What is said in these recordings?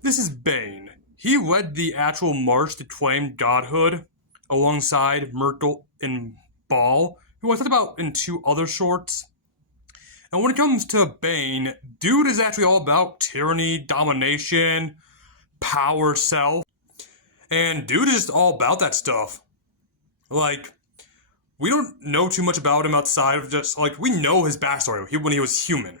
This is Bane. He led the actual march to claim godhood alongside Myrtle and Ball, who I talked about in two other shorts. And when it comes to Bane, dude is actually all about tyranny, domination, power, self. And dude is just all about that stuff. Like, we don't know too much about him outside of just, like, we know his backstory when he was human.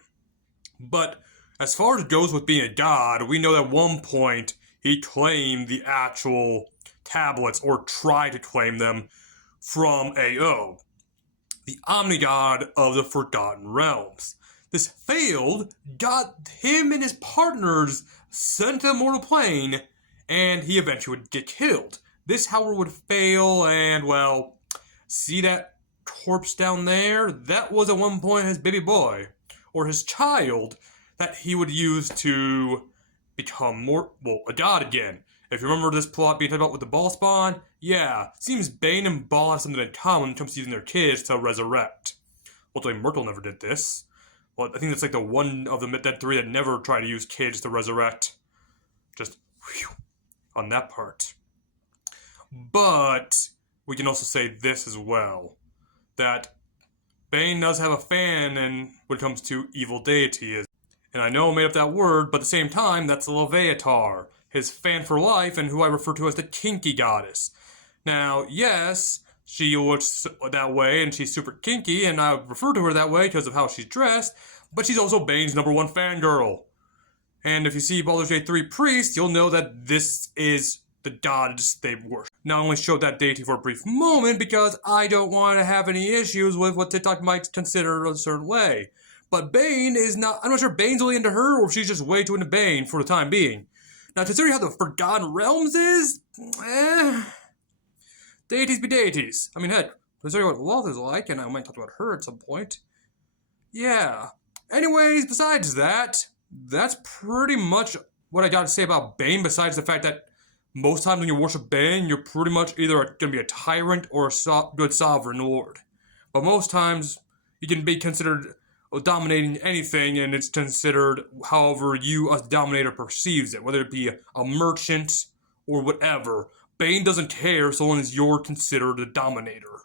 But as far as it goes with being a god, we know that at one point he claimed the actual tablets, or tried to claim them, from AO, the Omnigod of the Forgotten Realms. This failed, got him and his partners sent to the mortal plane, and he eventually would get killed. This, however, would fail, and, well, see that corpse down there? That was at one point his baby boy, or his child, that he would use to become a god again. If you remember this plot being talked about with the Ball spawn, yeah, seems Bane and Ball have something in common when it comes to using their kids to resurrect. Luckily, Myrtle never did this. Well, I think that's like the one of the Dead 3 that never tried to use kids to resurrect. Just, whew, on that part. But we can also say this as well, that Bane does have a fan and when it comes to evil deities. And I know I made up that word, but at the same time, that's Loviatar, his fan for life, and who I refer to as the kinky goddess. Now, yes, she looks that way, and she's super kinky, and I refer to her that way because of how she's dressed, but she's also Bane's #1 fangirl. And if you see Baldur's Gate 3 Priest, you'll know that this is the goddess they worship. Now, I only showed that deity for a brief moment because I don't want to have any issues with what TikTok might consider a certain way. But Bane is not, I'm not sure Bane's really into her or if she's just way too into Bane for the time being. Now, considering how the Forgotten Realms is, deities be deities. I mean, heck, considering what Wealth is like, and I might talk about her at some point. Yeah. Anyways, besides that, that's pretty much what I got to say about Bane, besides the fact that most times when you worship Bane, you're pretty much either going to be a tyrant or a good sovereign lord. But most times, you can be considered dominating anything, and it's considered however you, as dominator, perceives it, whether it be a merchant or whatever. Bane doesn't care so long as you're considered a dominator.